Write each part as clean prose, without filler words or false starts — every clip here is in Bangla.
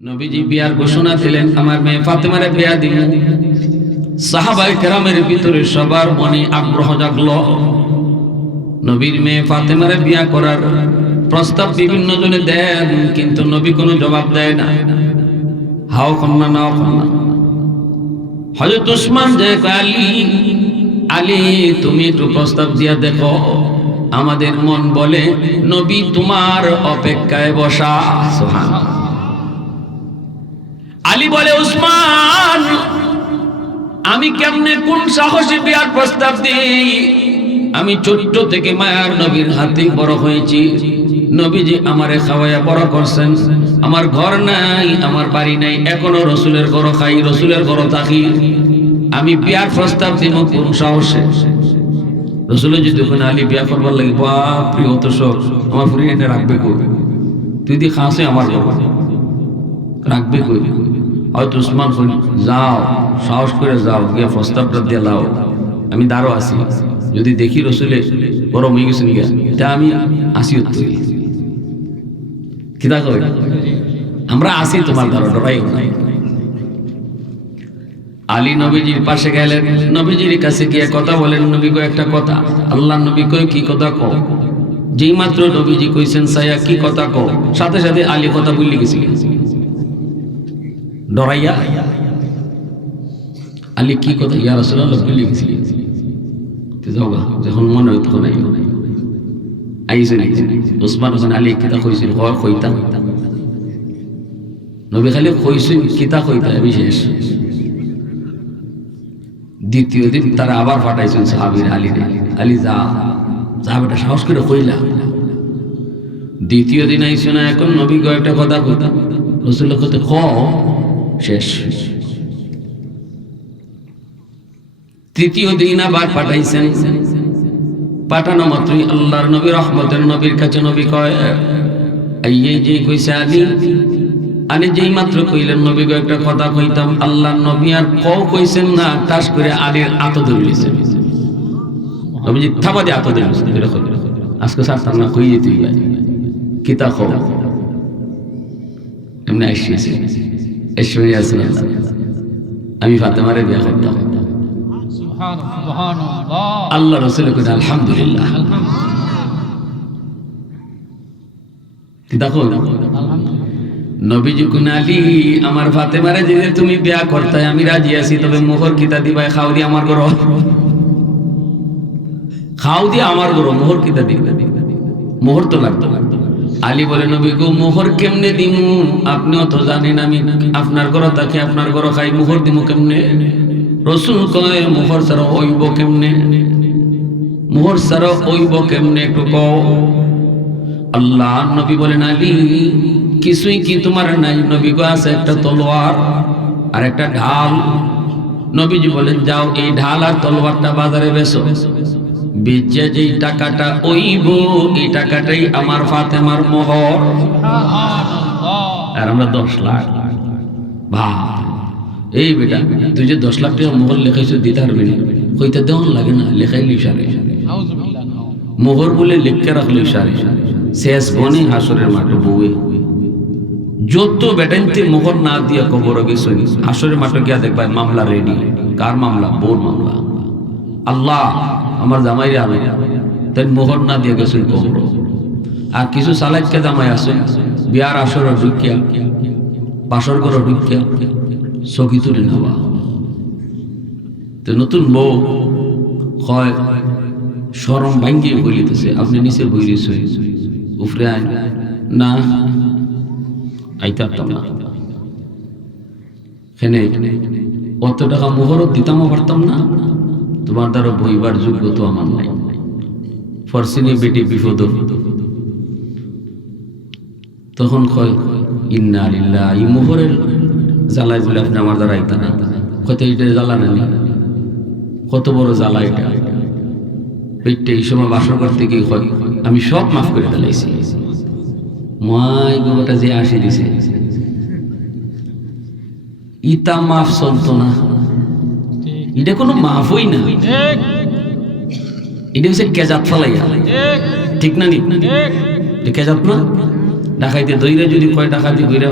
নবীজি বিয়ার ঘোষণা দিলেন, আমার মেয়ে ফাতেমারে বিয়া দিব। সাহাবায়ে কেরামের ভিতরে সবার মনে আগ্রহ জাগলো। নবীর মেয়ে ফাতেমারে বিয়া করার প্রস্তাব বিভিন্ন জনে দেন, কিন্তু নবী কোনো জবাব দেয় না। হাও কন্যা নাও কন্যা। হযরত উসমান যে আলী, আলী তুমি একটু প্রস্তাব দিয়া দেখো। আমাদের মন বলে নবী তোমার অপেক্ষায় বসা। সুবহানাল্লাহ। আলী বলে, উসমান আমি কেমনে কোন সাহসে বিয়ার প্রস্তাব দিই? আমি ছোট্ট থেকে মায়ার নবীর হাতে বড় হয়েছি। নবীজি আমারে খাওয়াইয়া বড় করছেন। আমার ঘর নাই, আমার বাড়ি নাই, এখনো রসুলের ঘর খাই, রসুলের ঘর থাকি। আমি বিয়ার প্রস্তাব দিব কোন সাহসে? রসুলের যদি ওখানে আলী বিয়া করবার লাগে, বাপরে অত শখ, আমার ফুরিয়ে এনে রাখবে কই? তুই দি খাসে আমার ঘর রাখবে কই? হয়তো উসমান কই, যাও সাহস করে যাও, গিয়া প্রস্তাবটা দিয়ে লাও, আমি দাঁড়ো আছি। যদি দেখি রসুলে গরম হয়ে গেছেন গিয়া, তা আমি আসি উত্তর কিতা কই, আমরা আসি তোমার দ্বারা, ডরাই নাই। আলী নবীজির পাশে গেলেন, নবীজির কাছে গিয়ে কথা বলেন। নবী কয় একটা কথা। আল্লাহ নবী কয় কি কথা কও? যেই মাত্র নবীজি কইছেন সায়া কি কথা কও, সাথে সাথে আলী কথা ভুলে গেছি ডরাইয়া। আলী কি কথা? ইয়া রাসূলুল্লাহ ভুলে গেছি। যাওগা যখন মনে হয় তখন আইসেন। উসমান হোসেন আলী কিতা কইছিল কইতা, নবী খালি কইছেন কিতা কইতা বিশেষ। দ্বিতীয় দিন তারা আবার পাঠাইছেন সাহাবীর আলী, আলী যা যা বেটা সাহস করে কইলা। দ্বিতীয় দিন আইসো না, এখন নবী কয়েকটা কথা কইতা, রাসূলের কথা ক শেষ। তৃতীয় দিন আবার পাঠাইছেন। পাঠানো মাত্রই আল্লাহর নবী রহমতের নবীর কাছে নবী কয়, এই যে কইছে আলী, আলী যেই মাত্র কইলেন নবী কয়েকটা কথা কইতাম, আল্লাহর নবী আর কইছেন না, টাস করে আলীর আতো ধরিয়েছেন। নবীজি থাবা দিয়ে আতো ধরিয়েছেন, এরকম আজকে সারতাম না, কই যেতে কিতা কও এমনি আসিয়েছে। আমি ফাতেমারে বিয়া করতাম। আল্লাহ রাসূল কইলেন আলহামদুলিল্লাহ। দেখো নবীজি কোন আলী, আমার ফাতেমারে যদি তুমি বিয়া করতে আমি রাজি আছি, তবে মোহর কিতা দিবাই? খাও দি আমার ঘর, খাও দি আমার ঘর, মোহর কিতা দিবে? মোহর তো লাগতো। আলী বলে, নবী গো মোহর কেমনে দিমু? আপনিও তো জানেন আমি আপনার ঘর থাকি, আপনার ঘর খাই, মোহর দিমু কেমনে? রসুল কয়, মোহর ছাড়া হইব কেমনে? মোহর ছাড়া হইব কেমনে একটু কও। আল্লাহ নবী বলেন, আলী কিছুই কি তোমার নাই? নবী গো আছে একটা তলোয়ার আর একটা ঢাল। নবীজি বলেন, যাও এই ঢাল আর তলোয়ারটা বাজারে বেচো, বেচে যেই টাকাটা হইব এই টাকাটাই আমার ফাতেমার মোহর। আর আমরা 10 লাখ ভাই, এই বেটা তুই যে 10 লাখ টাকা মোহর লেখাইছো দিতে পারবি না? কইতে দেওয়ান লাগে না, লেখাইলি সারে মোহর বলে লিখতে রাখলি সারে শেষ বনে হাসরের মাঠে বউয়ে যত বেটাইতে মোহর না দিয়া কবর গেছে, হাসরের মাঠে গিয়া দেখবা মামলা রেডি। কার মামলা? বউর মামলা। আল্লাহ আমার জামাইরে আমি তাই মোহর না দিয়ে গেছেন কবর। আর কিছু সালাইকে জামাই আছে বিয়ার আসর ঢুকিয়া, বাসর ঘর ঢুকিয়া চকি তুলে নেওয়া। তো নতুন বউ হয় শরম ভাঙ্গিয়ে বলিতেছে, আপনি নিচে বইরেছে উপরে আইন না, আইতে পারতাম না, এখানে অত টাকা মোহরত দিতামও পারতাম না, তোমার দ্বারা বইবার যোগ্য তো আমার নাই। ফরসিনি বেটি বিপদ। তখন কয় ইন্না লিল্লাহ, এই মোহরের জ্বালায় বলে আপনি আমার দ্বারা আইতা না। কত এটা জ্বালা নেই, কত বড় জ্বালা এটা। পেটটা এই সময় বাসর করতে গিয়ে কয় আমি সব মাফ করে ফেলাইছি। মাই গোটা যে আসি দিছে ইতা মাফ চলতো না, এটা কোনো মাফই না, এটা হচ্ছে কেজাত ফেলাইয়া। ঠিক না? নি কেজাত না? ডাকাইতে দইরে যদি কয় ডাকাতি কইরা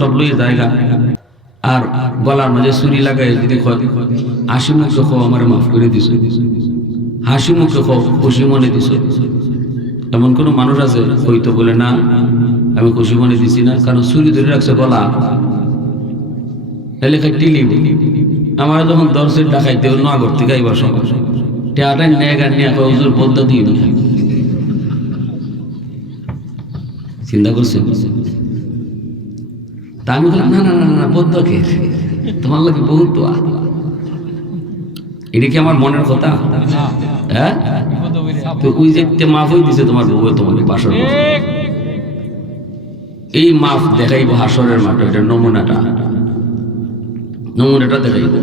সব লইয়ে জায়গা আর গলার মাঝে ছুরি লাগাই যদি কয় হাসি মুখে কো আমার মাফ করে দিছো, হাসি মুখে কো খুশি মনে দিছো, এমন কোনো মানুষ আছে হয়তো বলে না আমি খুশি মনে দিছি না, কারণ ছুরি ধরে রাখছে গলা এলাকায় টিলি। আমার যখন দর্শের ডাকাইতে নগর থেকে আইবার সময় টেয়াটাই নেগার নিয়ে হুজুর বদ্ধ দিয়ে চিন্তা করছেন। তা আমি বললাম না না না না বদ্ধ কে, তোমার লাগে বহুত দোয়া। এটা কি আমার মনের কথা? হ্যাঁ, তো ওই যে মাফ হয়ে দিছে তোমার বউ তোমাকে বাসর, এই মাফ দেখাইব হাসরের মাঠে, এটা নমুনাটা দেখাইব।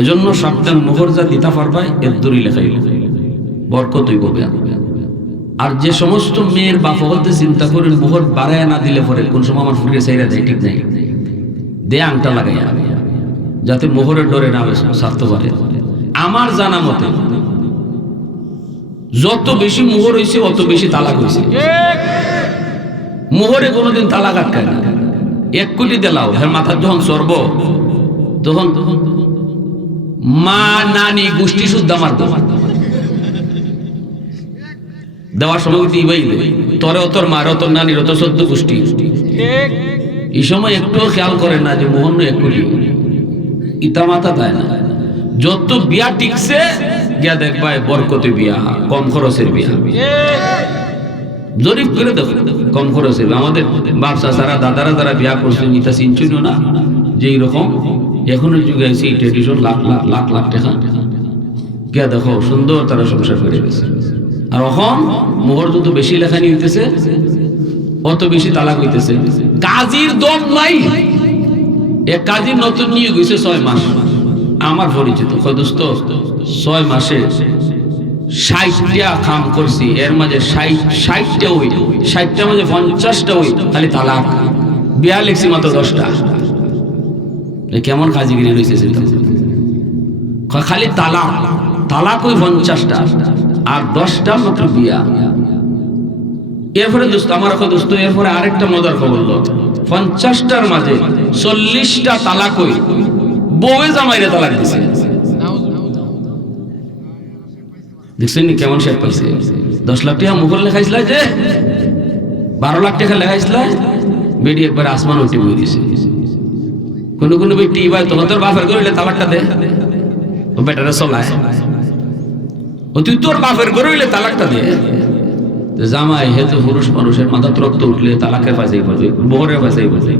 এজন্য সাবধান, মোহর যা দিতা পারবা এর দূরই লেখাইব, বরকতই পাবে। আর যে সমস্ত মেয়ের বাপ বলতে চিন্তা করেন মোহর বাড়ায় না দিলে পরে কোন সময় আমার ফুটে চাইরা দেয়, ঠিক নাই, দে আংটা লাগাইয়া যাতে মোহরের ডরে না সারতে পারে। আমার জানা মতে যত বেশি মোহর হয়েছে অত বেশি তালাক হয়েছে। মোহরে কোনোদিন তালাক আটকায় না। 1 কোটি দিলাও হ্যাঁ মাথার যখন চড়ব তখন মা নানি গোষ্ঠী শুদ্ধ আমার দেওয়ার সময় কিন্তু ইবাই তোরে তোর মার তোর নানির তো 14 গোষ্ঠী। এই সময় একটু খেয়াল করে না যে মোহন 1 কোটি ইতা মাথা দেয় না। যত বিয়া টিকছে গিয়া দেখবাই বরকতে বিয়া, কম খরচের বিয়া। জরিপ করে দেখো কম খরচের। আমাদের বাপসা সারা দাদারা যারা বিয়া করছেন ইতা চিনছিল না যে এইরকম এখনের যুগে আছে এই ট্রেডিশন লাখ লাখ লাখ লাখ টাকা গিয়া দেখো সুন্দর তারা সংসার করে গেছে। আর এখন মোহর যত বেশি লেখানি হইতেছে অত বেশি তালাক হইতেছে। কাজীর দম নাই। এক কাজীর নতুন নিয়ে গেছে 6 মাস, আমার পরিচিত কয় দোস্ত 6 মাসে 60টা কাম করছি, এর মাঝে 60টা ওই 60টার মাঝে 50টা ওই খালি তালাক। বিয়া লিখছি মাত্র 10টা। কেমন কাজীগিরি রয়েছে খালি তালাক, তালাক ওই 50টা আর 10টা মাত্র বিয়া। এরপরে দোস্ত আমার দোস্ত এরপরে আরেকটা মজার খবর হলো 50টার মাঝে 40টা তালাক ওই বউয়ে জামাইরে তালাক দিছে। দেখছেন কেমন শেখ পাইছে? 10 লাখ টাকা মুখর লেখাইছিল যে 12 লাখ টাকা লেখাইছিল, বেডি একবার আসমান উঠে বই দিছে। কোনো কোনো বেটি ভাই তোমার তোর বাপের গরইলে তালাকটা দে, ও বেটারে চলায়, ও তুই তোর বাপের গরইলে তালাকটা দে। জামাই হেতু পুরুষ মানুষের মাথা রক্ত উঠলে তালাকের পাশেই পাশে বহরের পাশেই পাশে।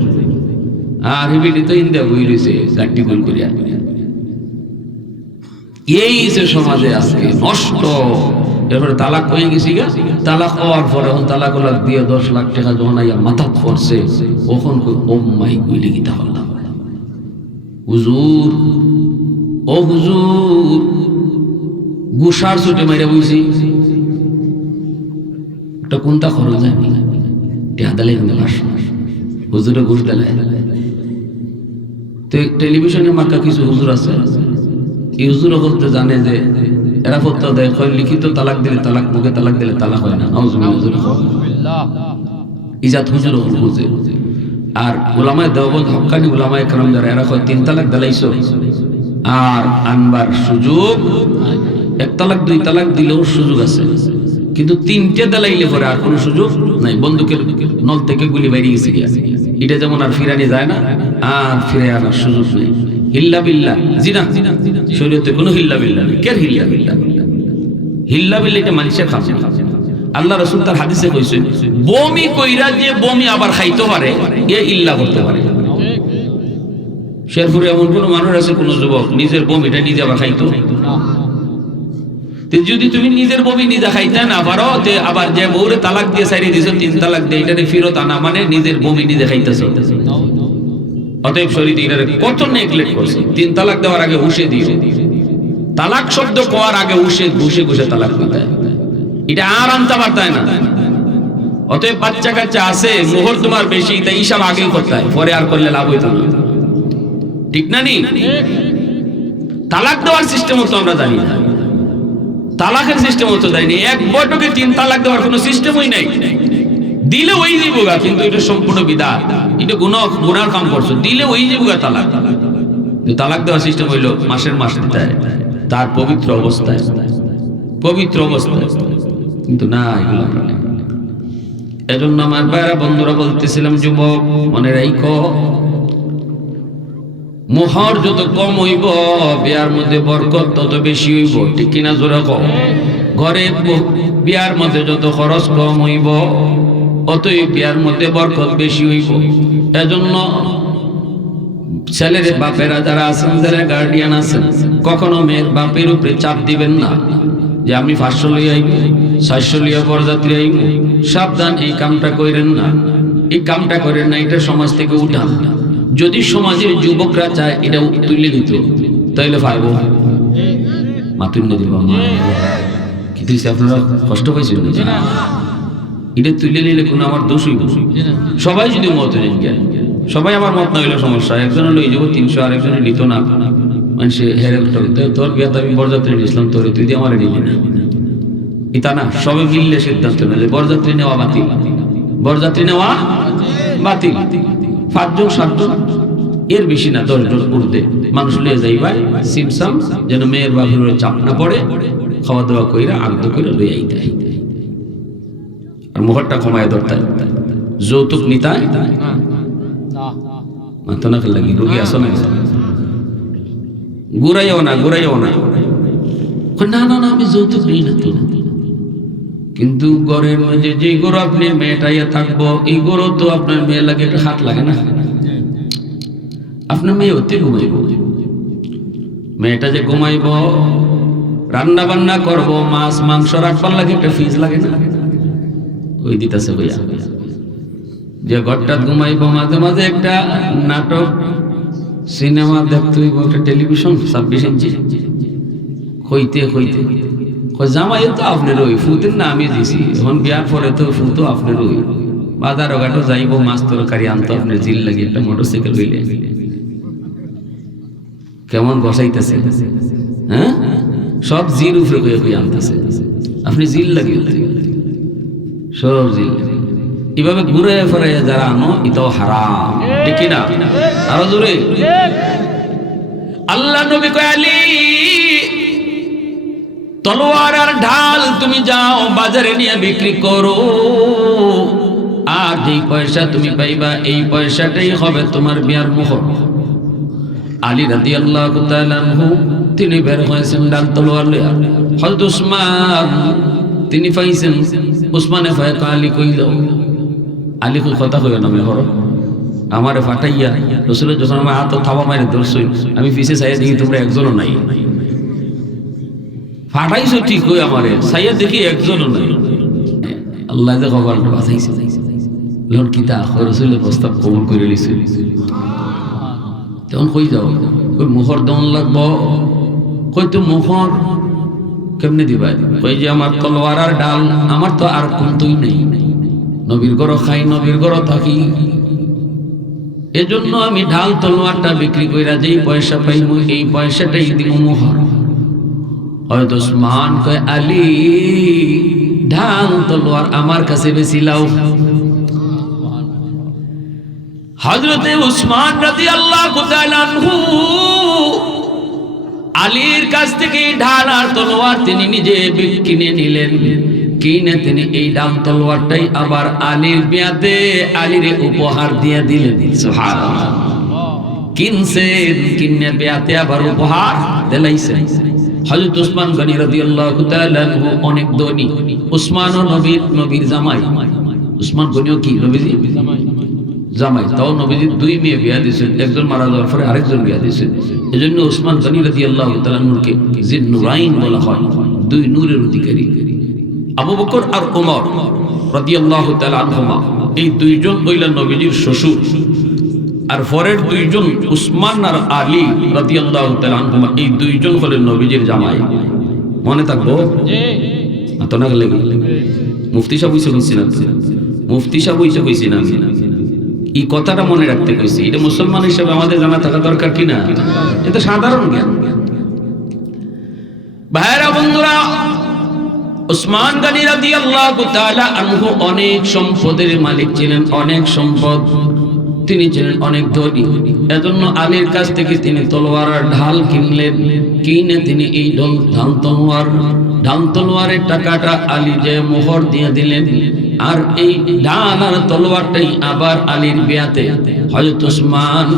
আর হিবিটি তো ইন্দিয়া বই রয়েছে গাড়ি গোল করিয়া। এই যে সমাজে আজকে নষ্ট। এরপরে তালাক হয়ে গেছি গা, তালাক হওয়ার পরে এখন তালাক দিয়ে 10 লাখ টাকা যখন আইয়া মাথা পড়ছে ওখন ও মাই কইলে গীতা হল্লা হুজুর, ও হুজুর গুসার ছুটে মাইরা বইছি একটা কোনটা খরচ যায়নি টেহাদালে হুজুরে ঘুষ দিলে। তো টেলিভিশনে মার্কা কিছু হুজুর আছে, এই হুজুর বলতে জানে যে এরা ফতোয়া দেয় লিখিত তালাক দিলে তালাক, মুখে তালাক দিলে তালাক হয় না। ইজাত হুজুর বুঝে। আর উলামায়ে দেওবন্দ হক্কানি উলামায়ে কেরাম যারা এরা 3 তালাক দিলাইছো আর আনবার সুযোগ, 1 তালাক 2 তালাক দিলেও সুযোগ আছে, কিন্তু 3টে দিলাইলে পরে আর কোনো সুযোগ নাই। বন্দুকের নল থেকে গুলি বাইরে গেছে গিয়া এটা যেমন আর ফিরানি যায় না, আর ফিরে আনার সুযোগ নেই। হিল্লা বিল্লাহ জিনা শরীয়তে কোনো হিল্লা বিল্লাহ নেই। কেন হিল্লা বিল্লাহ? হিল্লা বিল্লাহ এটা মানুষের খাবে। আল্লাহ রাসূল তার হাদিসে কইছে বমি কইরা যে বমি আবার খাইতে পারে এ ইল্লা করতে পারে। শেরপুরে এমন কোন মানুষ আছে, কোন যুবক নিজের বমিটা নিজে আবার খাইতো? যদি তুমি নিজের বমি নিজে খাইতে না পারো, তে আবার যে বউরে তালাক দিয়ে ছাড়িয়ে দিছো 3 তালাক দিয়ে এটারে ফেরত আনা মানে নিজের বমি নিজে খাইতেছো। অতএব শরীর এটারে কত নেগলেক্ট করছে। 3 তালাক দেওয়ার আগে হুশে দিও। তালাক শব্দ কোয়ার আগে হুশে ঘুষে ঘুষে তালাক দিতে হয়, এটা আর আনতে পারতায় না। অতএব বাচ্চা কাচ্চা আছে, মোহর তোমার বেশি, তাই হিসাব আগেই করতে হয়, পরে আর করলে লাভ হইতো না। ঠিক না নি? তালাক দেওয়ার সিস্টেম তো আমরা জানি না, তালাকের সিস্টেম তো জানি। 1 বৈঠকে 3 তালাক দেওয়ার কোনো সিস্টেমই নাই। দিলে ওই যাবগা, কিন্তু এটা সম্পূর্ণ বিদআত, এটা গুনার কাম করছো, দিলে ওই যাবগা তালাক। তালাক দেওয়ার সিস্টেম হইল মাসের মাস দিতে হয়, তার পবিত্র অবস্থায়, কিন্তু না, এগুলো আমরা নেই। এজন্য আমার ভাইরা বন্ধুরা বলতেছিলাম, যুবক মনে রাখো, মোহর যত কম হইব বিয়ার মধ্যে বরকত তত বেশি হইব, ঠিক কিনা জোরে কও? ঘরে বিয়ার মধ্যে যত খরচ কম হইব অতই বিয়ার মধ্যে বরকত বেশি হইব। এজন্য ছেলের বাপেরা যারা আছেন, যারা গার্ডিয়ান আছেন, কখনো মেয়ের বাপের উপরে চাপ দিবেন না যে আমি 500 লইয়া আইব, 400 লইয়া বরযাত্রী আইব। সাবধান, এই কামটা করেন না, এই কামটা করেন না, এটা সমাজ থেকে উঠান। যদি সমাজের যুবকরা চায় এটা তুলে দিত, তাইলে পারবো। মাতুন না দিব কি দিছে, আপনারা কষ্ট পাইছেন না? এটা তুলে নিলে কোনো আমার দোষ হইব? সবাই যদি মত নেন, সবাই আমার মত না হইলে সমস্যা। একজনে লই যাব 300, আরেকজনে নিত না, মানুষে হেরে তোর বিয়াতে আমি বরযাত্রী নিয়েছিলাম, তোর তুই দিয়ে আমার নিলি না, এটা না। সবাই মিললে সিদ্ধান্ত নেয় যে বরযাত্রী নেওয়া বাতিল, বরযাত্রী নেওয়া বাতিল। 5 জন 7 জন এর বেশি না, 10 জন উঠতে মানুষ লিয়ে যাইবাই সিমসাম, যেন মেয়ের বাপের চাপ না পড়ে, খাওয়া দাওয়া কইরা আগ্রহ করে লই আইতে। আর মোহরটা কমায় ধরতে, যৌতুক নিতায় মাথা না লাগি, রোগী আসো না, ঘুরাইও না, না না না, আমি যৌতুক নিই না তো। কিন্তু ঘরের মধ্যে যে গরু আপনি মেয়েটাইয়া থাকবো, এই গরু তো আপনার মেয়ে লাগে, একটা হাত লাগে না, আপনার মেয়ে অতি ঘুমাইব। মেয়েটা যে ঘুমাইব, রান্না বান্না করব, মাছ মাংস রাখবার লাগে, একটা ফ্রিজ লাগে না, ওই দিতেছে ভাইয়া। যে ঘরটা ঘুমাইব, মাঝে মাঝে একটা নাটক সিনেমা দেখতে হইব, একটা টেলিভিশন 26 ইঞ্চি, হইতে জামাই তো আপনার ওই ফুতের না আমি দিছি, এখন বিয়ার পরে তো ফুতো আপনার ওই বাজার ঘাটও যাইব, মাছ তরকারি আনতো, আপনার জিল লাগে, একটা মোটরসাইকেল হইলে কেমন বসাইতেছে, হ্যাঁ, সব জির উপরে হয়ে আনতেছে, আপনি জিল লাগে, সব জিল। এভাবে ঘুরে ফেরাইয়া যারা আনো, এটাও হারাম, ঠিক না? আরো জোরে আল্লাহ নবী কয়, আলী তলোয়ার আর ঢাল তুমি যাও বাজারে নিয়ে বিক্রি করো, আর যেই পয়সা তুমি পাইবা এই পয়সাটাই হবে তোমার বিয়ার মোহর। আলী রাদিয়াল্লাহু তাআলা আনহু তিনি বের হয়েছেন ঢাল তলোয়ার লইয়া। হযরত উসমান তিনি পাইছেন, উসমানে ফায় আলী কই যাও, আলী কই কথা কইও না মেহর, আমারে ফাটাইয়া রাসূলের যখন আমার হাত থাবা মারে ধরছই, আমি পিছে চাইয়া দেখি তোমরা একজনও নাই। ফাটাইছো ঠিক হই, আমারে চাইয়া দেখি একজনও নাই। আল্লাহ যে খবর বাঁচাইছে, লন কিতা রাসূলের প্রস্তাব কবুল করে লিছে। তখন কই যাও, কই মোহর দেওয়ান লাগবো, কই তো মোহর কেমনে দিবা, কই যে আমার তলোয়ার আর ডাল, আমার তো আর কোনই নেই, নবীর ঘর খাই, নবীর ঘর থাকি, এজন্য আমি ঢাল তলোয়ারটা বিক্রি কইরা যেই পয়সা পাইমু এই পয়সাটাই দিব মোহর। হযরত ওসমান কয়, আলী ঢাল তলোয়ার আমার কাছে বেশি লাও। হযরতে ওসমান রাদিয়াল্লাহু তাআলা আনহু আলীর কাছ থেকে ঢাল আর তলোয়ার তিনি নিজে কিনে নিলেন। কিনে তিনি এই ঢাল তলোয়ারটাই আবার আলীর বিয়াতে আলীর উপহার দিয়ে দিলেন। সুবহানাল্লাহ, কিনছেন, কিনে বিয়াতে আবার উপহার দিলাইছেন। হযরত ওসমান গনি রাদিয়াল্লাহু তাআলা আনহু অনেক ধনী, ওসমানও নবীর জামাই, ওসমান গনিও কি নবীর জামাই, তাও নবীজি 2 মেয়ে বিয়া দিয়েছেন, একজন মারা যাওয়ার পরে আরেকজন বিয়া দিয়েছেন। এজন্য ওসমান গনি রাদিয়াল্লাহু তাআলা আনহুকে জিন্নুরাইন বলা হয়, 2 নূরের অধিকারী। আবু বকর আর ওমর রাদিয়াল্লাহু তাআলা আনহুমা, এই 2 জন হইলেন নবীজির শ্বশুর, আর পরের 2 জন উসমান আর আলী রাদিয়াল্লাহু তাআলা আনহুমা, এই 2 জন হলেন নবীজির জামাই। মনে থাকবো তো না গেলে মুফতি সাহেব হইছে কইছি না, মুফতি সাহেব হইছে কইছি না, এই কথাটা মনে রাখতে কইছি। এটা মুসলমান হিসেবে আমাদের জানা থাকা দরকার কিনা, এটা সাধারণ জ্ঞান। ভাইরা বন্ধুরা, উসমান গনি রাদিয়াল্লাহু তাআলা আনহু অনেক সম্পদের মালিক ছিলেন, অনেক সম্পদ, তিনি ছিলেন অনেক ধনী। এজন্য আলীর কাছ থেকে তিনি তলোয়ার আর ঢাল কিনলেন। কিনে তিনি এই ঢাল তলোয়ারের টাকাটা আলী যে মোহর দিয়ে দিলেন, আর এই ঢাল আর তলোয়ারটাই আবার আলীর বিয়াতে হযরত উসমান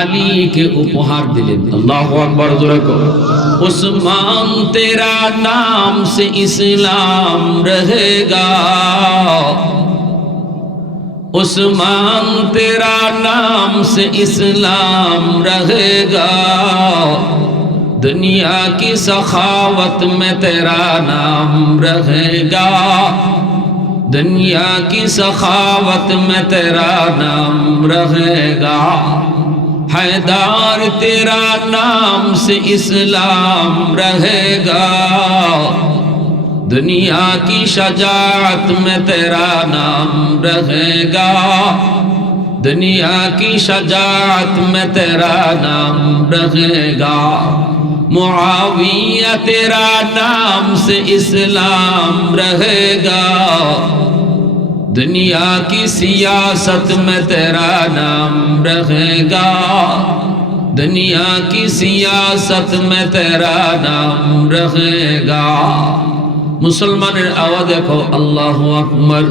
আলীকে উপহার দিলেন। আল্লাহু আকবার, জোরে কর। উসমান তেরা নাম সে ইসলাম রহেগা, उस्मान तेरा नाम से इस्लाम रहेगा, दुनिया की सखावत में तेरा नाम रहेगा, दुनिया की सखावत में तेरा नाम रहेगा, हैदर तेरा नाम से इस्लाम रहेगा, दुनिया की शजाअत में तेरा नाम रहेगा, दुनिया की शजाअत में तेरा नाम रहेगा, मुआविया तेरा नाम से इस्लाम रहेगा, दुनिया की सियासत में तेरा नाम रहेगा, दुनिया की सियासत में तेरा नाम रहेगा। মুসলমানের আওয়াজ দেখো, আল্লাহু আকবার।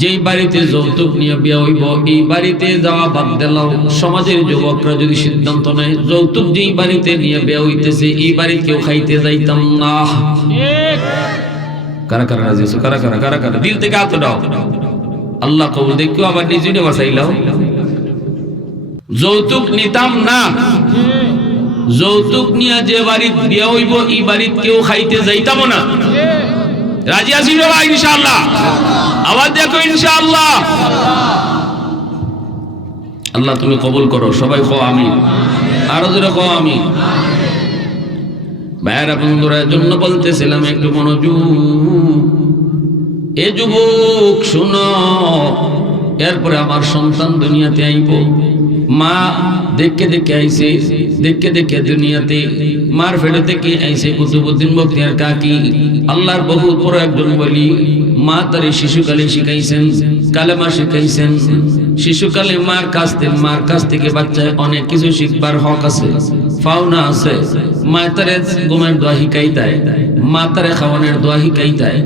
যেই বাড়িতে যৌতুক নিয়ে বিয়ে হইব, এই বাড়িতে যাওয়া বাদ দিলাও। সমাজের যুবকরা যদি সিদ্ধান্ত নেয় যৌতুক যেই বাড়িতে নিয়ে বিয়ে হইতেছে এই বাড়ি কেউ খাইতে যাইতাম না। কারা কারা রাজি আছো? কারা কারা কারা কারা দিল থেকে হাত দাও। আল্লাহ কবুল দেখো। আবার নিজে বাঁচাইলাও। যৌতুক নিতাম না। যৌতুক নিয়ে যে বাড়ি বিয়ে হইব এই বাড়ি কেউ খাইতে যাইতাম না। রাজি আছি বাবা? ইনশাআল্লাহ। আওয়াজ দেখো, ইনশাআল্লাহ। আল্লাহ তুমি কবুল করো। সবাই কও আমিন। আরো জোরে কও আমিন। ভাইরা বন্ধুরা, জন্য বলতেছিলাম একটু মনোযোগ। এ যুবক শুনো, এরপরে আমার সন্তান দুনিয়াতে আইব। মা দেখে দেখে আইছে, দেখে দেখে দুনিয়াতে মার ফেলে থেকে আইছে কুতুবউদ্দিন বখতিয়ার কাকি, আল্লাহর বহু বড় একজন বলি। মা তারে শিশুকালে শিখাইছেন, কালেমা শিখাইছেন। শিশুকালে মার কাছ থেকে বাচ্চায় অনেক কিছু শিখবার হক আছে, পাওনা আছে। মা তারে ঘুমের দোয়া শিখাই দেয়, মা তারে খাওয়ানোর দোয়া শিখাই দেয়,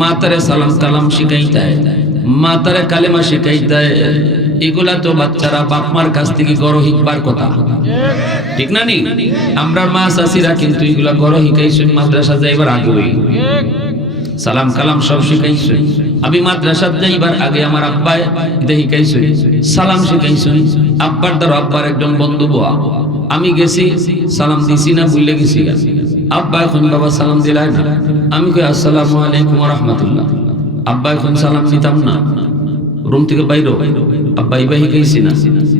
মা তারে সালাম কালাম শিখাই দেয়, মা তারে কালেমা শিখাই দেয়। এগুলা তো বাচ্চারা বাপ মার কাছ থেকে গড় শিখবার কথা, ঠিক না? নি আমরা মা চাষিরা কিন্তু এগুলা গড় শিখাইছেন মাদ্রাসা যাইবার আগে। সালাম কালাম সব শিখাইছে। আমি মাদ্রাসা যাইবার আগে আমার আব্বাই এটা শিখাইছে, সালাম শিখাইছে। আব্বার দ্বারা আব্বার একজন বন্ধু বোয়া, আমি গেছি সালাম দিছি না, ভুলে গেছি। আব্বা এখন বাবা সালাম দিলাই না, আমি কই আসসালামু আলাইকুম ওয়া রাহমাতুল্লাহ। আব্বা এখন সালাম দিতাম না। রুম থেকে বাইরো, আব্বা ইবা শিখাইছি না,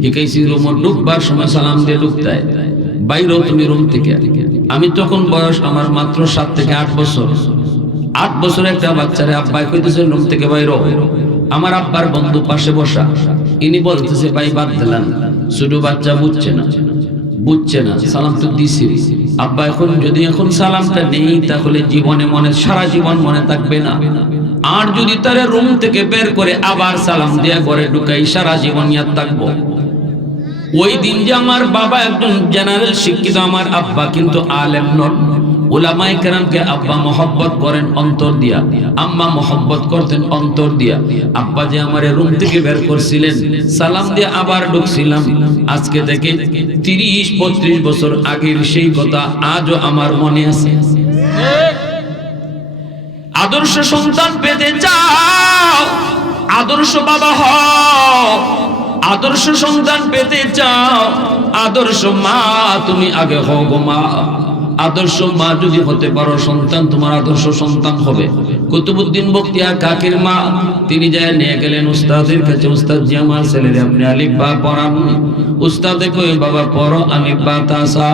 শিখাইছি রুম ঢুকবার সময় সালাম দিয়ে ঢুকতে। বাইরো তুমি রুম থেকে। আমি তখন বয়স আমার মাত্র 7 থেকে 8 বছর। 8 বছর একটা বাচ্চারে আব্বা কইতেছে রুম থেকে বাইরো। আমার আব্বার বন্ধু পাশে বসা, ইনি বলতেছে ভাই বাদ দিলাম, ছোট বাচ্চা বুঝছে না, সালাম তো দিছি। আব্বা যদি এখন সালামটা নেই তাহলে জীবনে মনে সারা জীবন মনে থাকবে না। আর যদি তারে রুম থেকে বের করে আবার সালাম দিয়া ঘরে ঢুকাই সারা জীবন ইয়াদ থাকবো। ওই দিন যে আমার বাবা একজন জেনারেল শিক্ষিত, আমার আব্বা কিন্তু আলেম নন। উলামায়ে কেরামকে আব্বা মহব্বত করেন অন্তর দিয়া, আম্মা মহব্বত করতেন অন্তর দিয়া। আব্বা যে আমার রুম থেকে বের করছিলেন, সালাম দিয়ে আবার ঢুকছিলাম। আজকে থেকে 30-32 বছর আগের সেই কথা আজও আমার মনে আছে। আদর্শ সন্তান পেতে চাও, আদর্শ বাবা হও। আদর্শ সন্তান পেতে চাও, আদর্শ মা তুমি আগে হও গো মা। আদর্শ মা যদি হতে পারো, সন্তান তোমার আদর্শ সন্তান হবে। কুতুবউদ্দিন বখতিয়ার কাকির মা, তিনি যায় নিয়ে গেলেন উস্তাদের কাছে। উস্তাদ জি আমার ছেলের আপনি আলিফ বা পড়ান। উস্তাদে কই বাবা পড়ো আলিফ বা তাসা,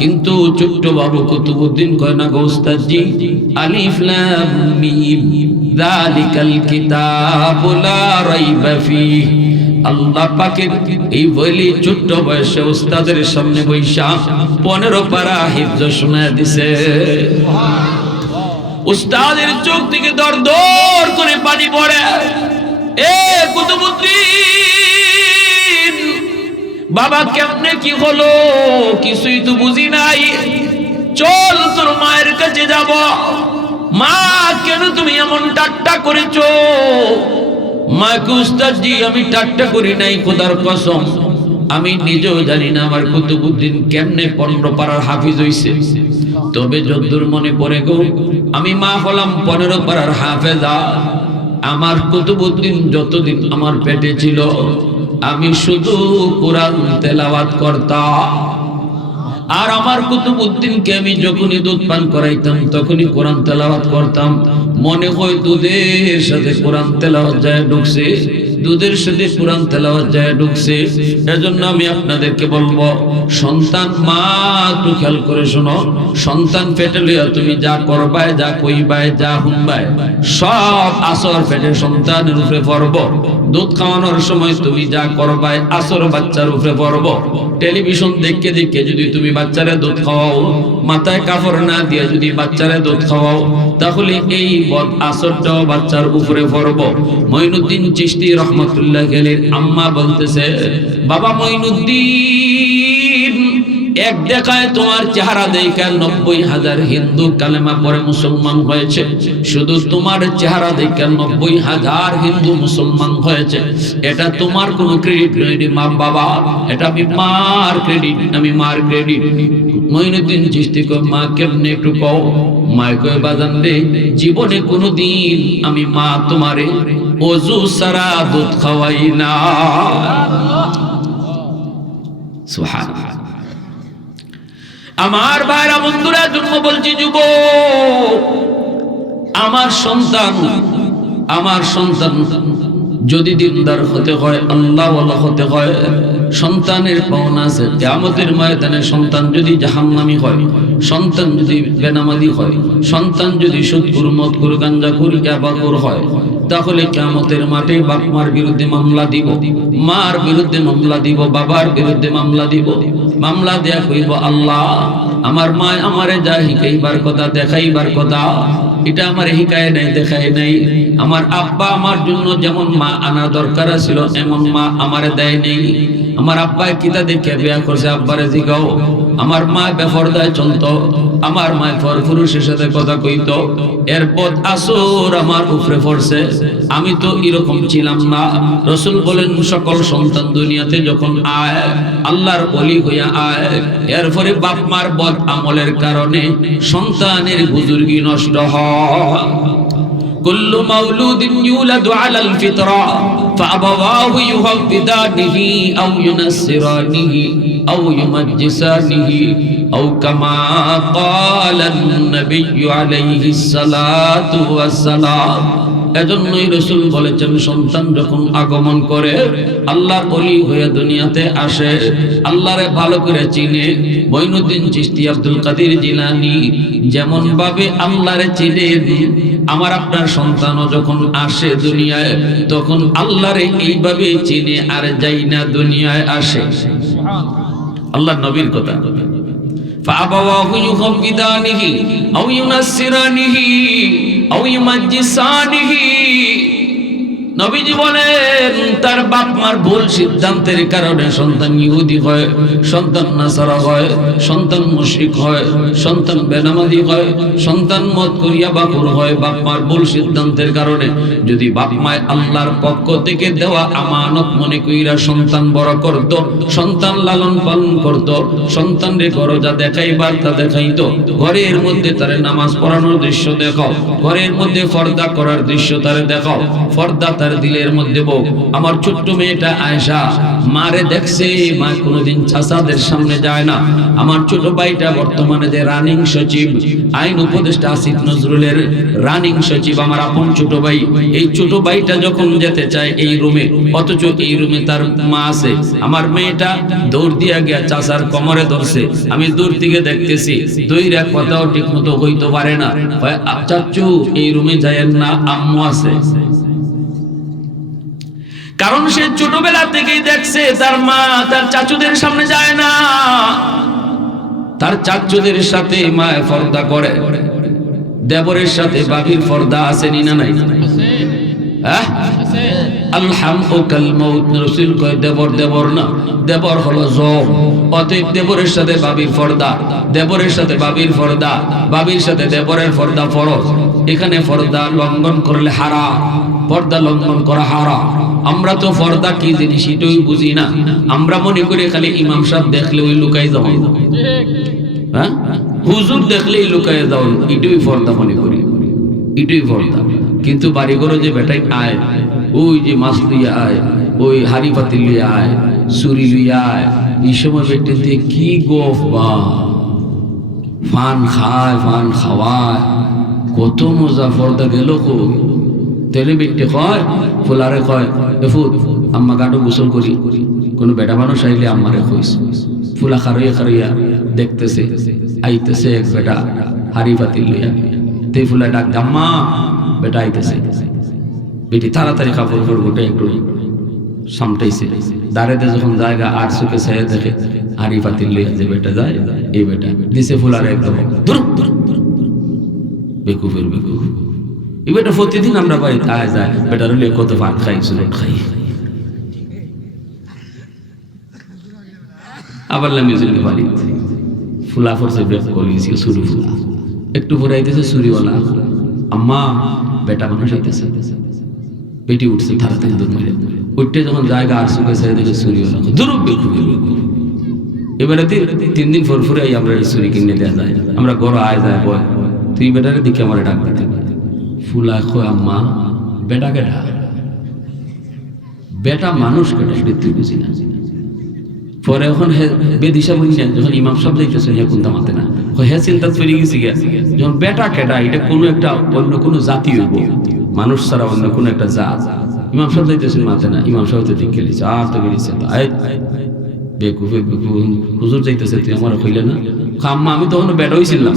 কিন্তু ছোট্ট বাবু কুতুবউদ্দিন কয় না গো উস্তাদ জি, আলিফ লাম মিম যালিকাল কিতাবু লা রাইবা ফিহি। আল্লাহ পাকের এই বলি ছোট্ট বয়সে উস্তাদের সামনে বৈশা 15 পারা হিফজ শোনায় দিছে। উস্তাদের চোখ থেকে দর দর করে পানি পড়ে। এ কুতুবউদ্দিন, বাবা কেমনে কি হলো কিছুই তো বুঝি নাই, চল তোর মায়ের কাছে যাব। মা কেন তুমি এমন ঠাট্টা করেছো? মা কে উস্তাদজি আমি ঠাট্টা করি নাই, খোদার কসম আমি নিজেও জানি না আমার কুতুবউদ্দিন কেমনে 15 পারার হাফিজ হইছে। তবে যদ্দূর মনে পড়ে গো, আমি মা হলাম 15 পারার হাফেজা। আমার কুতুবউদ্দিন যতদিন আমার পেটে ছিল আমি শুধু কোরআন তেলাওয়াত করতাম। আর আমার কুতুবউদ্দিনকে আমি যখনই দুধ পান করাইতাম তখনই কোরআন তেলাওয়াত করতাম। মনে হয় দুধের সাথে কোরআন তেলাওয়াত যায় ঢুকছে, দুধের সাথে কোরআন তেলাওয়াত যায় ঢুকছে। এজন্য আমি আপনাদেরকে বলবো, সন্তান মা একটু খেয়াল করে শোনো, সন্তান পেটে লইয়া তুমি যা করবায়, যা কইবায়, যা হুনবায়, সব আসর পেটে সন্তানের উপরে পড়ব। দুধ খাওয়ানোর সময় তুমি যা করবায় আসর বাচ্চার উপরে পড়ব। টেলিভিশন দেখে দেখে যদি তুমি বাচ্চারে দুধ খাওয়াও, মাথায় কাপড় না দিয়ে যদি বাচ্চারে দুধ খাওয়াও, তাহলে এই বদ আসরটাও বাচ্চার উপরে পড়ব। মঈনুদ্দিন চিশতি রহমাতুল্লাহ আলাইহির আম্মা বলতেছে, বাবা মঈনুদ্দিন, এক দেখায় তোমার চেহারা দেখে 90,000 হিন্দু কালেমা পড়ে মুসলমান হয়েছে। শুধু তোমার চেহারা দেখে 90,000 হিন্দু মুসলমান হয়েছে। এটা তোমার কোনো ক্রেডিট নয় মা বাবা, এটা আমি মার ক্রেডিট, আমি মার ক্রেডিট। মঈনুদ্দিন চিশতি কয়, মা কেমনে একটু কও? মা কয়, বাজান রে, জীবনে কোনোদিন আমি মা তোমারে ওযু সারা দুধ খাওয়াই না। সুবহানাল্লাহ। আমার ভাইরা বন্ধুরা, জন্ম বলছি যুবক, আমার সন্তান যদি দিনদার হতে হয়, আল্লাহওয়ালা হতে হয়, সন্তানের পাওনা আছে। কিয়ামতের ময়দানে সন্তান যদি জাহান্নামী হয়, সন্তান যদি বেনামাজি হয়, সন্তান যদি সুদখোর, মদখোর, গাঞ্জাখোর, ইয়াবাখোর হয়, তাহলে কিয়ামতের মাঠে বাপ মার বিরুদ্ধে মামলা দিব, মার বিরুদ্ধে মামলা দিব, বাবার বিরুদ্ধে মামলা দিব। মামলা দেয়া কইব, আল্লাহ আমার মা আমারে যা শিখাইবার কথা, দেখাইবার কথা, এটা আমার হিকায় নাই, দেখায় নাই। আমার আব্বা আমার জন্য যেমন মা আনা দরকার ছিল এমন মা আমারে দেয় নেই। আমার আব্বাই কিতা দেখে বিয়া করছে, আব্বারে জিগাও। আমার মা বেপরদায় চলতো, আমার মা পরপুরুষের সাথে কথা কইতো, এরপর আসর আমার উপরে পড়ছে। আমি তো এরকম ছিলাম না। রাসূল বলেন, সকল সন্তান দুনিয়াতে যখন আয়, আল্লাহর ওলি হইয়া আয়, এরপরে বাপ মার বদ আমলের কারণে সন্তানের বুজুর্গি নষ্ট হয়। কুল্লু মাউলুদিন ইউলাদু আলাল ফিতরা ফাআবাওয়াহু ইউহাব্বিদানিহি আও ইউনাসসিরানিহি আও ইউমাজ্জিসানিহি আও কামা ক্বালান নবিয়্যু আলাইহিস সালাতু ওয়াস সালাম। এজন্যই রাসূল বলেছেন, সন্তান যখন আগমন করে, আল্লাহর ওলি হয়ে দুনিয়াতে আসে, আল্লাহরে ভালো করে চিনে। মঈনুদ্দিন চিশতি আব্দুল কাদের জিলানী যেমন ভাবে আল্লাহরে চিনে, আমার আপনার সন্তানও যখন আসে দুনিয়ায়, তখন আল্লাহরে এইভাবে চিনে আর যাই না দুনিয়ায় আসে। আল্লাহর নবীর কথা, ফাআবাওয়াহু ইউহাব্বিদানিহি আও ইউনাসসিরানিহি আও ইউমাজ্জিসানিহি। নবীজি বলেন, তার বাপ মার ভুল সিদ্ধান্তের কারণে সন্তান ইহুদি হয়, সন্তান নাসারা হয়, সন্তান মুশরিক হয়, সন্তান বেনামাজি হয়, সন্তান মদ করিয়া বাকুর হয়। বাপ মার ভুল সিদ্ধান্তের কারণে যদি বাপ মায় আল্লাহর পক্ষ থেকে দেওয়া আমানত মনে কইরা সন্তান বড় করত, সন্তান লালন পালন করত, সন্তানরে গরজা দেখাইবার তা দেখাইতো, ঘরের মধ্যে তারে নামাজ পড়ানোর দৃশ্য দেখাও, ঘরের মধ্যে পর্দা করার দৃশ্য তারে দেখাও, পর্দা তার দিলের মধ্যে বউ। আমার ছোট্ট মেয়েটা আয়েশা মারে দেখছে, মা কোনোদিন চাচাদের সামনে যায় না। আমার ছোট ভাইটা বর্তমানে যে রানিং সচিব, আইন উপদেষ্টা আসিফ নজরুলের রানিং সচিব, আমার আপন ছোট ভাই, এই ছোট ভাইটা যখন যেতে চায় এই রুমে, অথচ এই রুমে তার মা আছে, আমার মেয়েটা দৌড় দিয়া গিয়া চাচার কোমরে ধরছে। আমি দূর থেকে দেখতেছি, দুইরা কথাও ঠিক মতো হইতে পারে না। চাচু এই রুমে যায়েন না, আম্মু আছে। কারণ সে ছোটবেলা থেকেই দেখছে তার মা তার চাচুদের সামনে যায় না, তার চাচুদের সাথে মা পর্দা করে। দেবরের সাথে বাবির পর্দা আছে না নাই? হ্যাঁ, আলহাম ও কাল মউত। রাসূল কয় দেবর দেবর না, দেবর হলো জম। অতএব দেবরের সাথে বাবির পর্দা, দেবরের সাথে বাবির পর্দা, বাবির সাথে দেবরের পর্দা ফরজ। এখানে পর্দা লঙ্ঘন করলে হারাম, পর্দা লঙ্ঘন করা হারাম। আমরা তো পর্দা কি জিনিস এটাই বুঝি না। আমরা মনে করি খালি ইমাম সাহেব দেখলে ওই লুকাই যাও, হ্যাঁ, হুজুর দেখলেই লুকাই যাও, এটাই পর্দা মনে করি, এটাই পর্দা। কিন্তু বাড়িঘরে যে বেটাই আয়, ওই যে মাছ লইয়া আয়, ওই হাড়ি পাতি লইয়া আয়, চুরি লইয়া আয়, এই সময় বেটে দিয়ে কি গোফ বা ফান খায়, ফান খাওয়ায়, কত মজা। পর্দা গেল কই? তেলে বেটে কয়, ফুলারে কয় ফুল আম্মা গাটো গোসল করি। কোনো বেটা মানুষ আইলে আম্মারে কইস, ফুলা খারইয়া খারইয়া দেখতেছে, আইতেছে এক বেটা হাড়ি পাতি লইয়া, তে ফুলা ডাক আম্মা, বেটা আইতেছে। বেটি তাড়াতাড়ি কাপড় পরে গোটে একটু সামটাইছে, দাঁড়াতে যখন জায়গা আর চোখে ছেড়ে দেখে হাড়ি পাতি লইয়া যে বেটা যায়, এই বেটা দিছে ফুলারে একদম বেকুফের বেকুফ। এই বেটা প্রতিদিন আমরা বাড়িতে আয় যায়, বেটার লিয়ে কত ভাত খাই, সুরট খাই, আবার লামিয়ে বাড়ি ফুলা ফরছে বেক করিয়েছি, সুরি ফুলা একটু পরে আইতেছে চুরিওয়ালা, আম্মা বেটা মানুষ আইতেছে। পেটি উঠছে তাড়াতাড়ি দূর মেরে, উঠতে যখন জায়গা আর চোখে ছেড়ে দেখে চুরিওয়ালা দূর বেকুফ। এবারে 3 দিন পর ফুরে আমরা চুরি কিনে দেওয়া যায়, আমরা গড় আয় যায় বয়, তুই বেটারে দিকে আমার ডাক দিতে। ফুলা কয় আম্মা বেটা কেটা? বেটা মানুষ কেটা সেটা তুই বুঝি না। পরে এখন বেদিশা বুঝছেন, যখন ইমাম সাহেব যাইতেছেন হে কোনটা মাতে না, হে চিন্তা তৈরি গেছি গিয়া, যখন বেটা কেটা এটা কোনো একটা অন্য কোনো জাতি হইব, মানুষ ছাড়া অন্য কোনো একটা জাত। ইমাম সাহেব যাইতেছেন মাতে না, ইমাম সাহেব তো দিক গেলিছে, আর তো গেলিছে বেকুফে বেকু, হুজুর যাইতেছে তুই আমার কইলে না? আম্মা আমি তখন বেটা হইছিলাম,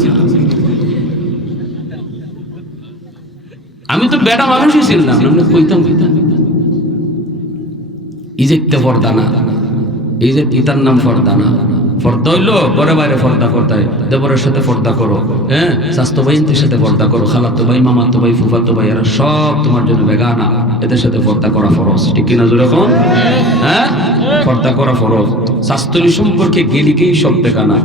আমি তো বেটা মানুষই ছিলাম, কইতাম কইতাম। এই যে পর্দা না, এই যে ইতার নাম পর্দা না। পর্দা হইলো ঘরে বাইরে পর্দা করতে হয়, দেবরের সাথে পর্দা করো, হ্যাঁ, স্বাস্থ্য ভাইদের সাথে পর্দা করো, খালাতো ভাই, মামাতো ভাই, ফুফাতো ভাই, এরা সব তোমার জন্য বেগানা, এদের সাথে পর্দা করা ফরজ, ঠিক কিনা জোরে কোন? হ্যাঁ, পর্দা করা ফরজ। শাস্ত্রী সম্পর্কে গেলিকেই সব বেগানা।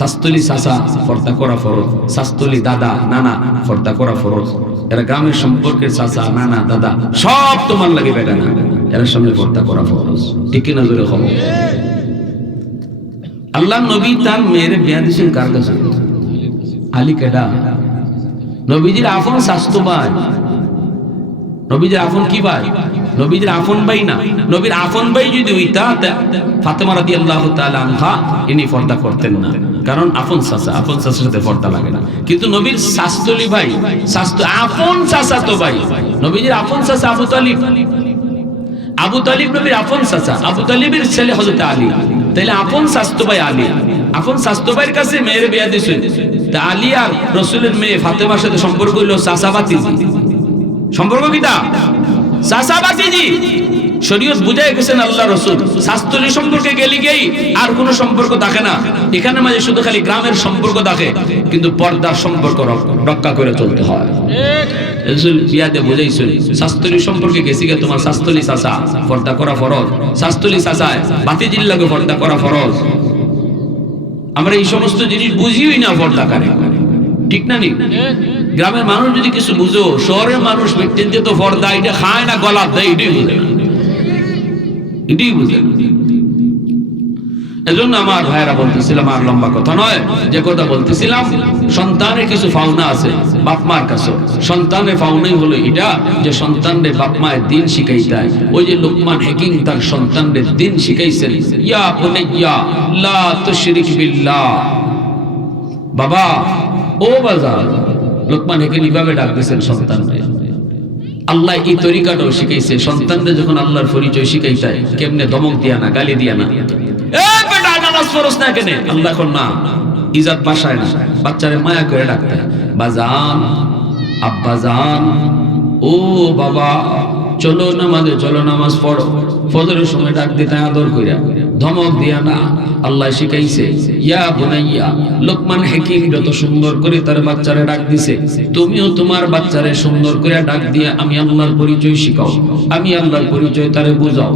শাস্ত্রী চাচা পর্দা করা ফরজ, শাস্ত্রী দাদা নানা পর্দা করা ফরজ। এরা গ্রামের সম্পর্কের চাচা নানা দাদা সব তোমার লাগে বেগানা, এর সামনে পর্দা করা ফরজ, ঠিক কিনা জোরে খবর। আল্লাহ নবী তার মেয়ের বিয়া দিয়েছেন কার কাছে? আলী কেডা? নবীজির আপন স্বাস্থ্য ভাই, নবীজির আপন কি ভাই? নবীজির আপন ভাই না, নবীর আপন ভাই যদি হইতা ফাতেমা রাদিয়াল্লাহু তাআলা আনহা ইনি পর্দা করতেন না, কারণ আপন চাচা, আপন চাচার সাথে পর্দা লাগে না। কিন্তু নবীর শাস্ত্রী ভাই, শাস্ত্র আপন চাচা তো ভাই, নবীজির আপন চাচা আবু তালিব, আবু তালিব নবীর আপন চাচা, আবু তালিবের ছেলে হযরত আলী, তাইলে আপন স্বাস্থ্য ভাই আলী, আপন স্বাস্থ্য ভাইয়ের কাছে মেয়ের বিয়া দিয়েছেন। তা আলী আর রাসূলের মেয়ে ফাতেমার সাথে সম্পর্ক হইল চাচা ভাতিজি, সম্পর্ক কিটা? চাচা ভাতিজি। শরীয়ত বুঝাই গেছেন আল্লাহ রাসূল, শাস্ত্রী সম্পর্কে গেলি গেই আর কোনো সম্পর্ক থাকে না, এখানে মাঝে শুধু খালি গ্রামের সম্পর্ক থাকে, কিন্তু পর্দার সম্পর্ক রক্ষা করে চলতে হয়। রাসূল বিয়াতে বুঝাইছেন শাস্ত্রী সম্পর্কে গেছি গে তোমার শাস্ত্রী চাচা পর্দা করা ফরজ, শাস্ত্রী চাচায় ভাতিজির লাগে পর্দা করা ফরজ। আমরা এই সমস্ত জিনিস বুঝিই না পর্দা করে, ঠিক না? নি গ্রামের মানুষ যদি কিছু বুঝো, শহরের মানুষ মেট্টেন দিয়ে তো পর্দা এটা খায় না, গলা দেয়, এটাই বুঝে না, এটাই বুঝে না। এজন্য আমার ভাইরা বলতেছিলাম, আর লম্বা কথা নয়, যে কথা বলতেছিলাম, সন্তানের কিছু পাওনা আছে বাপ মার কাছে। সন্তানের পাওনাই হলো এটা যে সন্তানদের বাপ মায়ের দিন শিখাইতে হয়। ওই যে লোকমান হাকিম তার সন্তানদের দিন শিখাইছেন, ইয়া বুনাইয়া লা তুশরিক বিল্লাহ, বাবা ও বাজার। লোকমান হাকিম এইভাবে ডাক দিয়েছেন সন্তানদের। আল্লাহ এই তরিকাটাও শিখাইছে, সন্তানদের যখন আল্লাহর পরিচয় শিখাইতে হয়, কেমনে দমক দিয়া না, গালি দিয়া না, নামাজ ফরজ না কেন আল্লাহ এখন না, ইজ্জত বাসায় না, বাচ্চারে মায়া করে ডাকতে, বাজান আব্বা জান, ও বাবা চলো নামাজে, চলো নামাজ পড়ো। ফজরের সময় ডাক দিতে আদর কইরা, ধমক দিয়া না, আল্লাহ শিখাইছে ইয়া বুনাইয়া। লোকমান হাকিম যত সুন্দর করে তার বাচ্চারে ডাক দিছে, তুমিও তোমার বাচ্চারে সুন্দর করে ডাক দিয়ে আমি আল্লাহর পরিচয় শিখাও, আমি আল্লাহর পরিচয় তারে বুঝাও,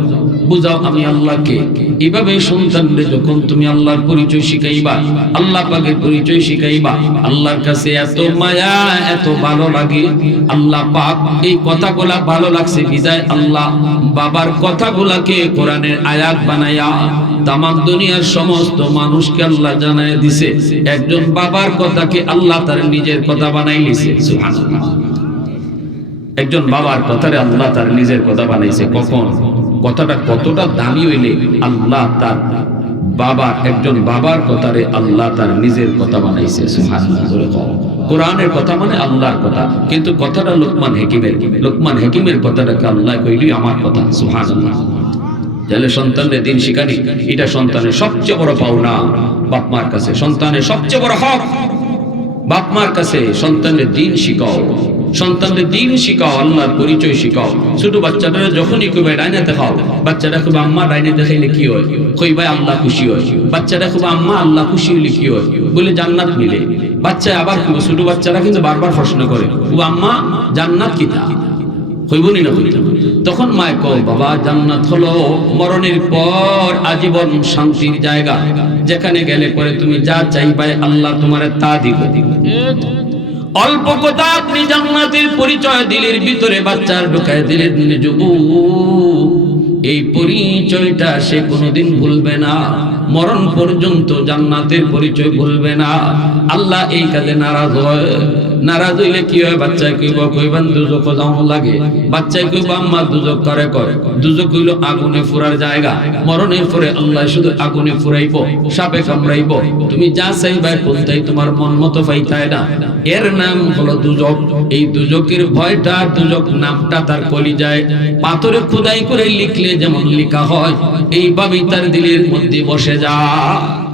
বুঝাও আমি আল্লাহকে। এইভাবে সন্তানরে যখন তুমি আল্লাহর পরিচয় শিখাইবা, আল্লাহ পাকের পরিচয় শিখাইবা, আল্লাহর কাছে এত মায়া এত ভালো লাগে। আল্লাহ পাক এই কথাগুলা ভালো লাগছে বিদায় আল্লাহ বাবার কথাগুলাকে কোরআনের আয়াত বানায়া তামাম দুনিয়ার সমস্ত মানুষকে আল্লাহ জানায় দিছে। একজন বাবার কথাকে আল্লাহ তার নিজের কথা বানাই নিছে। সুবহানাল্লাহ। একজন বাবার কথারে আল্লাহ তার নিজের কথা বানাইছে। কখন? কথাটা কতটা দামি হইলে আল্লাহ তার বাবা, একজন বাবার কথারে আল্লাহ তার নিজের কথা বানাইছে। সুবহানাল্লাহ। কোরআনের কথা মানে আল্লাহর কথা, কিন্তু কথাটা লোকমান হাকিমের। লোকমান হাকিমের কথাটাকে আল্লাহ কইলি আমার কথা। সুবহানাল্লাহ। তাহলে সন্তানের দিন শিখানি, এটা সন্তানের সবচেয়ে বড় পাওনা। বাপ মার কাছে সন্তানের সবচেয়ে বড় হক। বাপ মার কাছে সন্তানের দিন শিখাও, সন্তানদের দিন শিখাও, আল্লাহর পরিচয় শিখাও। ছোট বাচ্চাটারা যখনই কইবা ডাইনে দেখাও, বাচ্চাটা খুব আম্মা ডাইনে দেখাইলে কি হয়? কইবা আল্লাহ খুশি হয়। বাচ্চাটা খুব আম্মা আল্লাহ খুশি হইলে কি হয়? বলে জান্নাত মিলে। বাচ্চা আবার ছোট বাচ্চারা কিন্তু বারবার প্রশ্ন করে, ও আম্মা জান্নাত কি? তা হইবনি না হইত। তখন মায় কও, বাবা জান্নাত হলো মরণের পর আজীবন শান্তির জায়গা, যেখানে গেলে পরে তুমি যা চাইবাই আল্লাহ তোমারে তা দিবে। অল্প কথা আপনি জান্নাতের পরিচয় দিলের ভিতরে বাচ্চার ঢুকায় দিলেন যুবক, এই পরিচয়টা সে কোনোদিন ভুলবে না, মরণ পর্যন্ত জান্নাতের পরিচয় ভুলবে না। আল্লাহ এই কাজে নারাজ হয়। নারাজ হইলে কি হয়? বাচ্চায় কইব, কইবান দুজক যাওয়া লাগে। বাচ্চায় কইব আম্মা দুজক করে করে। দুজক হইল আগুনে ফুরার জায়গা। মরণের পরে আল্লাহ শুধু আগুনে ফুরাইব, সাপে কামড়াইব। তুমি যা চাইবা কোনটাই তোমার মন মতো পাইতায় না। এর নাম হলো দুজক। এই দুজকের ভয়টা, দুজক নামটা তার কলিজায় পাথরে খোদাই করে লিখলে যেমন লেখা হয়, এইভাবেই তার দিলের মধ্যে বসে যায়।